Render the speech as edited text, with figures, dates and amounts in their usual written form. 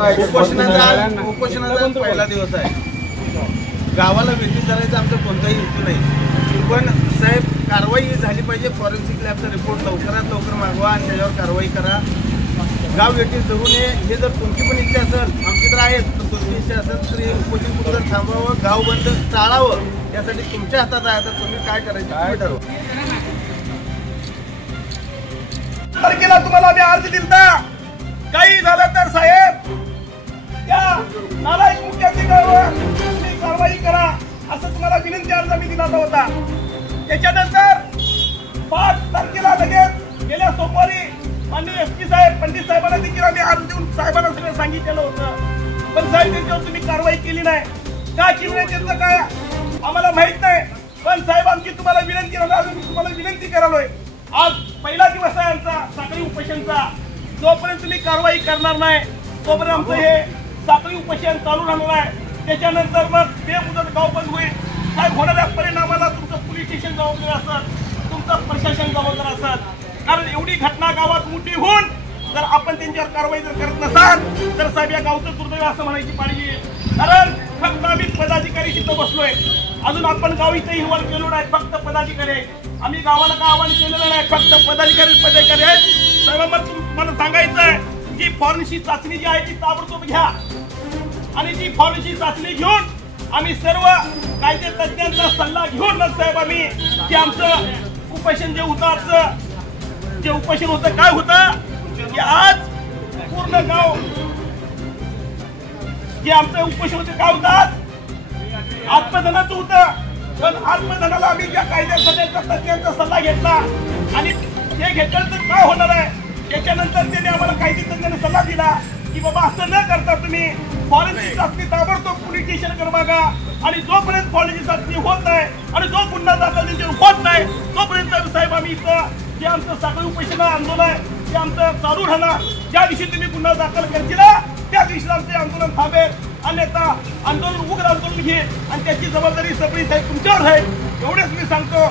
उपोषणाचा पहिला दिवस आहे। गावाला भेटी करायचा आमचा कोणताही हेतू नाही, पण साहेब कारवाई झाली पाहिजे। फॉरेन्सिक लॅबचा रिपोर्ट लवकरात लवकर मागवा आणि त्याच्यावर कारवाई करा। गाव भेटी धरू नये हे जर तुमची पण इच्छा असेल, आमची तर आहेच, पण तुमची इच्छा असेल तर हे उपोषण कुठं थांबवावं, गाव बंद टाळावं, यासाठी तुमच्या हातात आहे। तर तुम्ही काय करायचं काय ठरवा। तारखेला तुम्हाला आम्ही अर्ज दिलता, काही झालं तर साहेब त्या नालायक मुख्याधिकाऱ्यावर तुम्ही कारवाई करा असं तुम्हाला विनंती अर्ज मी दिला होता। त्याच्यानंतर 5 तारखेला लगेच गेल्या सोमवारी माननीय एसपी साहेब पंडित साहेबांना देखील आम्ही अर्ज देऊन साहेबांना सगळं सांगितलेलं होतं, पण साहेब त्यांच्यावर तुम्ही कारवाई केली नाही। का केली नाही त्याचं काय आम्हाला माहित नाही, पण साहेब आमची तुम्हाला विनंती तुम्हाला विनंती करालोय। आज पहिला दिवस आहे आमचा साखळी उपोषणचा, जोपर्यंत तुम्ही कारवाई करणार नाही तोपर्यंत आमचं हे साखळी उपोषण चालू राहणार आहे। त्याच्यानंतर मग बेमुदत गाव बंद होईल। साहेब होणाऱ्या परिणामाला तुमचं पोलीस स्टेशन जबाबदार असत, तुमचं प्रशासन जबाबदार असत, कारण एवढी घटना गावात मोठी होऊन जर आपण त्यांच्यावर कारवाई जर करत नसाल तर साहेब या गावचं दुर्दैव असं म्हणायची पाहिजे। कारण फक्त आम्ही पदाधिकारी तिथं बसलोय, अजून आपण गाव इथे इन्व्हॉल्व केलो नाही, फक्त पदाधिकारी आम्ही गावाला काय आव्हान केलेलं नाही, फक्त पदाधिकारी आहेत। साहेबांना तुम्हाला सांगायचं आहे जी फॉरेन्सिक चाचणी जी आहे ती ताबडतोब घ्या आणि ती फॉरेन्सिक चाचणी घेऊन आम्ही सर्व कायदे तज्ञांचा सल्ला घेऊन मग साहेब आम्ही जे आमचं उपोषण जे होतं जे उपोषण होतं काय होतं की आज पूर्ण गाव जे आमचं उपोषण होतं काय होतं आत्मधनाचं होतं, पण आत्मधनाला आम्ही ज्या कायद्याच्या तज्ञांचा सल्ला घेतला आणि ते घेतल्यानंतर काय होणार आहे त्याच्यानंतर त्यांनी आम्हाला कायदे तज्ञांनी सल्ला दिला की बाबा असं न करता तुम्ही फॉरेन्सिक चाचणी ताबडतोब पोलीस स्टेशनकडे मागा आणि जोपर्यंत फॉरेन्सिक चाचणी होत नाही आणि जो गुन्हा दाखल त्यांच्यावर होत नाही तोपर्यंत साहेब आम्ही इथं जे आमचं साखळी उपोषण आंदोलन आहे ते आमचं चालू राहणार। ज्या दिवशी तुम्ही गुन्हा दाखल करतील त्या दिवशी आमचे आंदोलन थांबेल, अन्यथा आंदोलन उग्र आंदोलन घेईल आणि त्याची जबाबदारी सगळी साहेब तुमच्यावर आहे, एवढेच मी सांगतो।